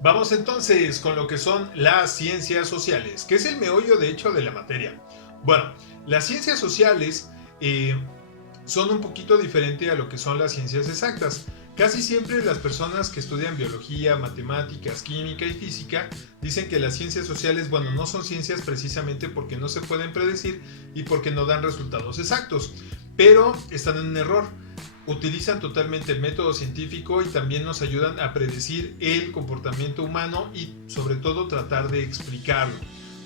Vamos entonces con lo que son las ciencias sociales, que es el meollo de hecho de la materia. Bueno, las ciencias sociales son un poquito diferente a lo que son las ciencias exactas. Casi siempre las personas que estudian biología, matemáticas, química y física dicen que las ciencias sociales, bueno, no son ciencias precisamente porque no se pueden predecir y porque no dan resultados exactos. Pero están en un error. Utilizan totalmente el método científico y también nos ayudan a predecir el comportamiento humano y sobre todo tratar de explicarlo.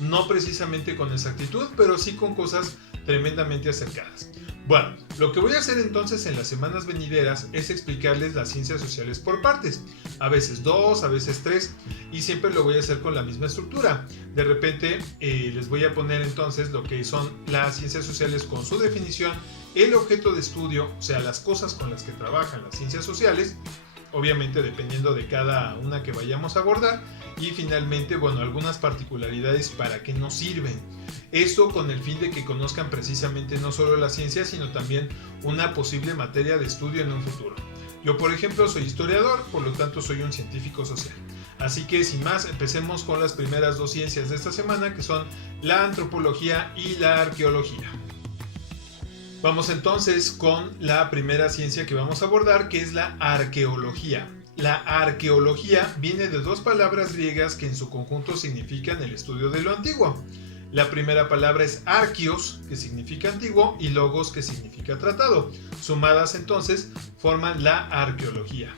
No precisamente con exactitud, pero sí con cosas tremendamente acercadas. Bueno, lo que voy a hacer entonces en las semanas venideras es explicarles las ciencias sociales por partes, a veces dos, a veces tres, y siempre lo voy a hacer con la misma estructura. De repente les voy a poner entonces lo que son las ciencias sociales con su definición, el objeto de estudio, o sea, las cosas con las que trabajan las ciencias sociales, obviamente dependiendo de cada una que vayamos a abordar, y finalmente, bueno, algunas particularidades para qué nos sirven. Esto con el fin de que conozcan precisamente no solo la ciencia, sino también una posible materia de estudio en un futuro. Yo, por ejemplo, soy historiador, por lo tanto soy un científico social. Así que sin más, empecemos con las primeras dos ciencias de esta semana, que son la antropología y la arqueología. Vamos entonces con la primera ciencia que vamos a abordar, que es la arqueología. La arqueología viene de dos palabras griegas que en su conjunto significan el estudio de lo antiguo. La primera palabra es arqueos, que significa antiguo, y logos, que significa tratado. Sumadas entonces forman la arqueología.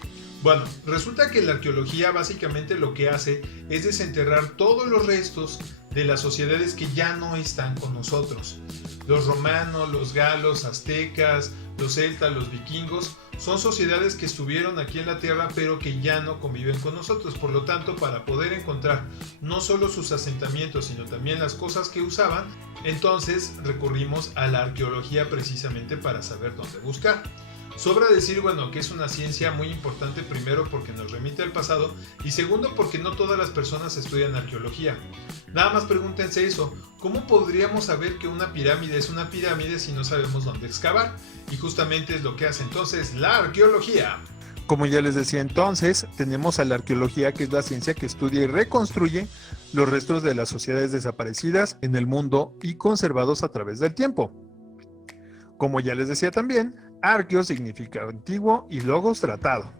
Bueno, resulta que la arqueología básicamente lo que hace es desenterrar todos los restos de las sociedades que ya no están con nosotros. Los romanos, los galos, aztecas, los celtas, los vikingos, son sociedades que estuvieron aquí en la Tierra pero que ya no conviven con nosotros. Por lo tanto, para poder encontrar no solo sus asentamientos, sino también las cosas que usaban, entonces recurrimos a la arqueología precisamente para saber dónde buscar. Sobra decir, bueno, que es una ciencia muy importante, primero porque nos remite al pasado y segundo porque no todas las personas estudian arqueología. Nada más pregúntense eso, ¿cómo podríamos saber que una pirámide es una pirámide si no sabemos dónde excavar? Y justamente es lo que hace entonces la arqueología. Como ya les decía entonces, tenemos a la arqueología, que es la ciencia que estudia y reconstruye los restos de las sociedades desaparecidas en el mundo y conservados a través del tiempo. Como ya les decía también, arqueo significa antiguo y logos tratado.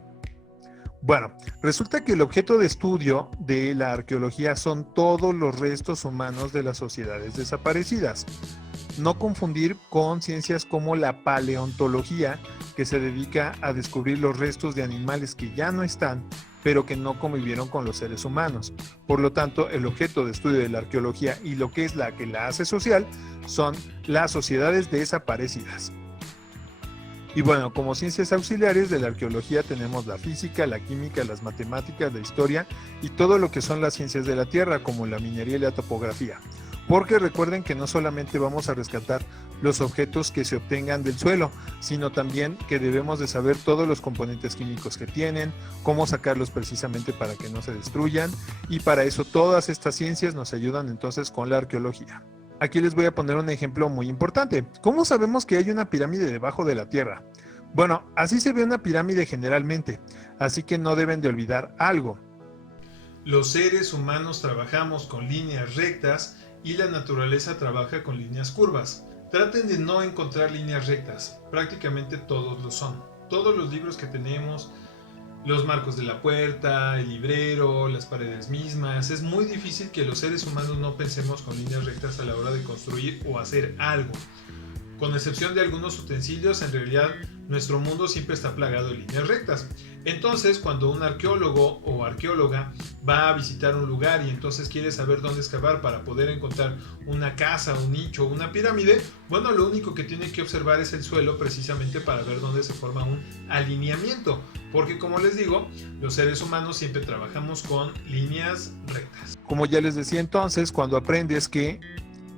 Bueno, resulta que el objeto de estudio de la arqueología son todos los restos humanos de las sociedades desaparecidas. No confundir con ciencias como la paleontología, que se dedica a descubrir los restos de animales que ya no están, pero que no convivieron con los seres humanos. Por lo tanto, el objeto de estudio de la arqueología y lo que es la que la hace social son las sociedades desaparecidas. Y bueno, como ciencias auxiliares de la arqueología tenemos la física, la química, las matemáticas, la historia y todo lo que son las ciencias de la tierra, como la minería y la topografía. Porque recuerden que no solamente vamos a rescatar los objetos que se obtengan del suelo, sino también que debemos de saber todos los componentes químicos que tienen, cómo sacarlos precisamente para que no se destruyan, y para eso todas estas ciencias nos ayudan entonces con la arqueología. Aquí les voy a poner un ejemplo muy importante. ¿Cómo sabemos que hay una pirámide debajo de la Tierra? Bueno, así se ve una pirámide generalmente, así que no deben de olvidar algo. Los seres humanos trabajamos con líneas rectas y la naturaleza trabaja con líneas curvas. Traten de no encontrar líneas rectas, prácticamente todos lo son. Todos los libros que tenemos, los marcos de la puerta, el librero, las paredes mismas, es muy difícil que los seres humanos no pensemos con líneas rectas a la hora de construir o hacer algo. Con excepción de algunos utensilios, en realidad nuestro mundo siempre está plagado de líneas rectas. Entonces, cuando un arqueólogo o arqueóloga va a visitar un lugar y entonces quiere saber dónde excavar para poder encontrar una casa, un nicho, una pirámide, bueno, lo único que tiene que observar es el suelo precisamente para ver dónde se forma un alineamiento. Porque como les digo, los seres humanos siempre trabajamos con líneas rectas. Como ya les decía entonces, cuando aprendes que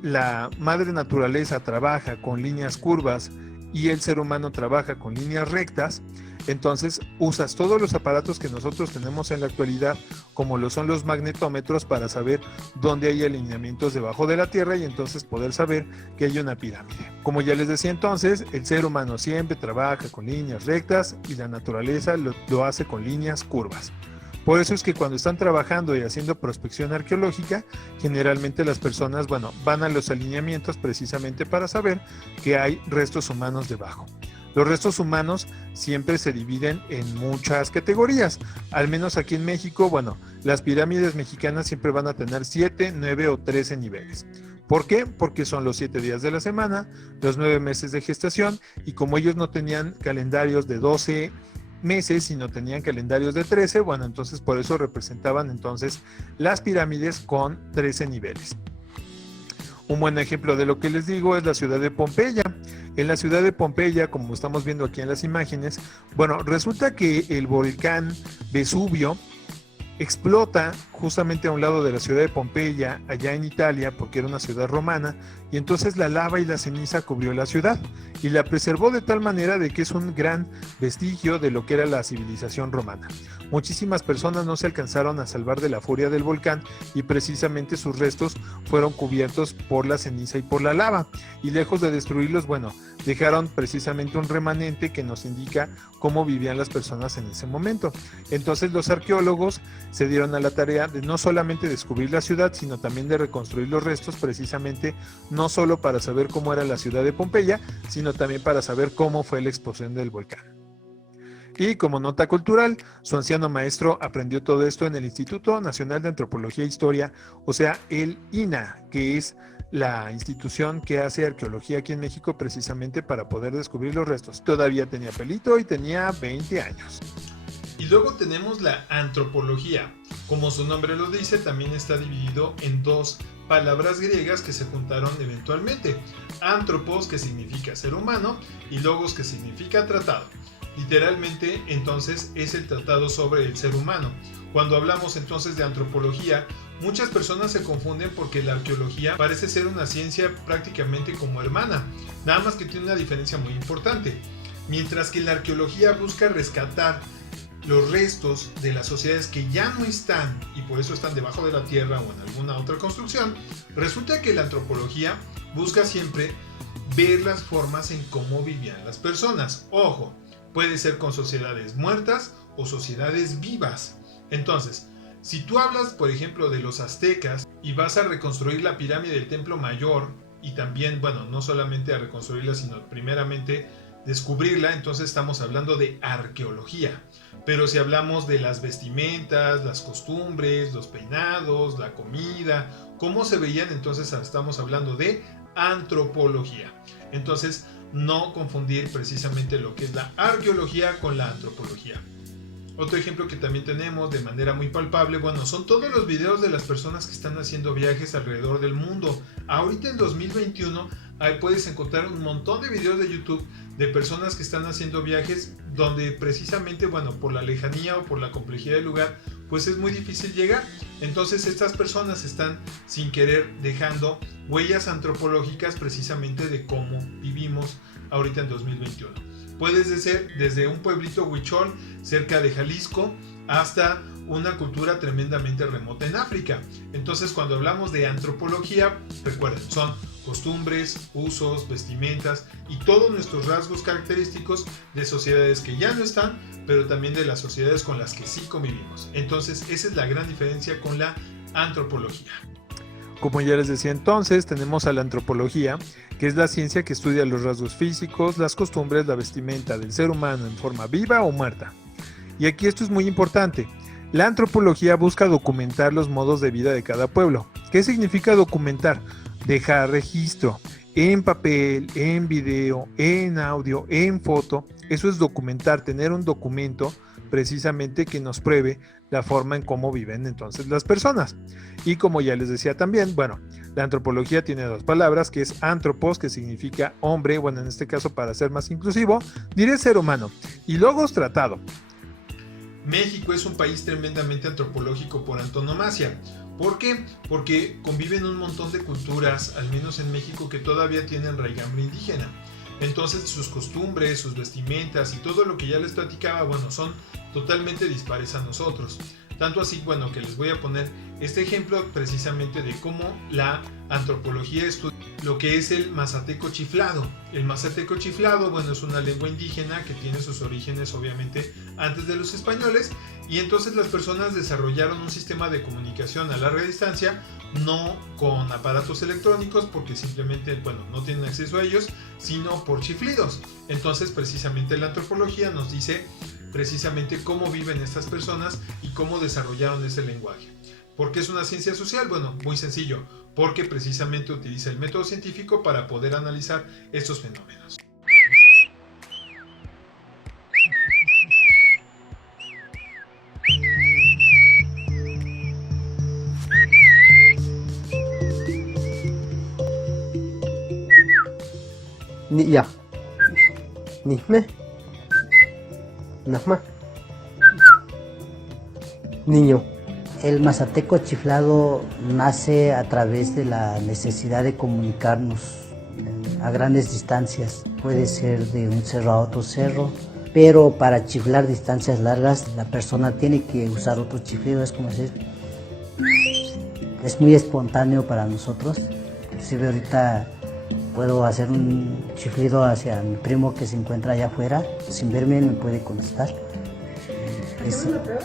la madre naturaleza trabaja con líneas curvas y el ser humano trabaja con líneas rectas, entonces usas todos los aparatos que nosotros tenemos en la actualidad, como lo son los magnetómetros, para saber dónde hay alineamientos debajo de la Tierra y entonces poder saber que hay una pirámide. Como ya les decía entonces, el ser humano siempre trabaja con líneas rectas y la naturaleza lo hace con líneas curvas. Por eso es que cuando están trabajando y haciendo prospección arqueológica, generalmente las personas, van a los alineamientos precisamente para saber que hay restos humanos debajo. Los restos humanos siempre se dividen en muchas categorías. Al menos aquí en México, las pirámides mexicanas siempre van a tener 7, 9 o 13 niveles. ¿Por qué? Porque son los 7 días de la semana, los 9 meses de gestación, y como ellos no tenían calendarios de 12 meses, sino tenían calendarios de 13, entonces por eso representaban entonces las pirámides con 13 niveles. Un buen ejemplo de lo que les digo es la ciudad de Pompeya. En la ciudad de Pompeya, como estamos viendo aquí en las imágenes, resulta que el volcán Vesubio explota justamente a un lado de la ciudad de Pompeya, allá en Italia, porque era una ciudad romana, y entonces la lava y la ceniza cubrió la ciudad y la preservó de tal manera de que es un gran vestigio de lo que era la civilización romana. Muchísimas personas no se alcanzaron a salvar de la furia del volcán y precisamente sus restos fueron cubiertos por la ceniza y por la lava, y lejos de destruirlos, dejaron precisamente un remanente que nos indica cómo vivían las personas en ese momento. Entonces los arqueólogos se dieron a la tarea de no solamente descubrir la ciudad, sino también de reconstruir los restos, precisamente no solo para saber cómo era la ciudad de Pompeya, sino también para saber cómo fue la explosión del volcán. Y como nota cultural, su anciano maestro aprendió todo esto en el Instituto Nacional de Antropología e Historia, o sea, el INAH, que es la institución que hace arqueología aquí en México precisamente para poder descubrir los restos. Todavía tenía pelito y tenía 20 años. Y luego tenemos la antropología. Como su nombre lo dice, también está dividido en dos palabras griegas que se juntaron eventualmente. Antropos, que significa ser humano, y logos, que significa tratado. Literalmente, entonces, es el tratado sobre el ser humano. Cuando hablamos entonces de antropología, muchas personas se confunden porque la arqueología parece ser una ciencia prácticamente como hermana, nada más que tiene una diferencia muy importante. Mientras que la arqueología busca rescatar los restos de las sociedades que ya no están y por eso están debajo de la tierra o en alguna otra construcción, resulta que la antropología busca siempre ver las formas en cómo vivían las personas. Ojo, puede ser con sociedades muertas o sociedades vivas. Entonces, si tú hablas, por ejemplo, de los aztecas y vas a reconstruir la pirámide del Templo Mayor y también, no solamente a reconstruirla, sino primeramente descubrirla, entonces estamos hablando de arqueología. Pero si hablamos de las vestimentas, las costumbres, los peinados, la comida, cómo se veían, entonces estamos hablando de antropología. Entonces, no confundir precisamente lo que es la arqueología con la antropología. Otro ejemplo que también tenemos de manera muy palpable, son todos los videos de las personas que están haciendo viajes alrededor del mundo. Ahorita en 2021 ahí puedes encontrar un montón de videos de YouTube de personas que están haciendo viajes donde precisamente, por la lejanía o por la complejidad del lugar, pues es muy difícil llegar. Entonces estas personas están sin querer dejando huellas antropológicas precisamente de cómo vivimos ahorita en 2021. Puedes ser desde un pueblito huichol cerca de Jalisco hasta una cultura tremendamente remota en África. Entonces, cuando hablamos de antropología, recuerden, son costumbres, usos, vestimentas y todos nuestros rasgos característicos de sociedades que ya no están, pero también de las sociedades con las que sí convivimos. Entonces, esa es la gran diferencia con la antropología. Como ya les decía entonces, tenemos a la antropología, que es la ciencia que estudia los rasgos físicos, las costumbres, la vestimenta del ser humano en forma viva o muerta. Y aquí esto es muy importante. La antropología busca documentar los modos de vida de cada pueblo. ¿Qué significa documentar? Dejar registro en papel, en video, en audio, en foto. Eso es documentar, tener un documento precisamente que nos pruebe la forma en cómo viven entonces las personas. Y como ya les decía también, la antropología tiene dos palabras, que es antropos, que significa hombre, en este caso para ser más inclusivo, diré ser humano, y logos, tratado. México es un país tremendamente antropológico por antonomasia. ¿Por qué? Porque conviven un montón de culturas, al menos en México, que todavía tienen raigambre indígena. Entonces sus costumbres, sus vestimentas y todo lo que ya les platicaba, son totalmente dispares a nosotros. Tanto así, que les voy a poner este ejemplo precisamente de cómo la antropología estudia lo que es el mazateco chiflado. El mazateco chiflado, es una lengua indígena que tiene sus orígenes obviamente antes de los españoles Y entonces las personas desarrollaron un sistema de comunicación a larga distancia, no con aparatos electrónicos, porque simplemente, bueno, no tienen acceso a ellos, sino por chiflidos. Entonces, precisamente la antropología nos dice precisamente cómo viven estas personas y cómo desarrollaron ese lenguaje. ¿Por qué es una ciencia social? Bueno, muy sencillo, porque precisamente utiliza el método científico para poder analizar estos fenómenos. Ya. Nihme. Nahma. Niño. El mazateco chiflado nace a través de la necesidad de comunicarnos a grandes distancias. Puede ser de un cerro a otro cerro, pero para chiflar distancias largas la persona tiene que usar otro chiflido. Es como decir, es muy espontáneo para nosotros. Inclusive ahorita puedo hacer un chiflido hacia mi primo que se encuentra allá afuera. Sin verme me puede contestar. ¿Hacemos la prueba?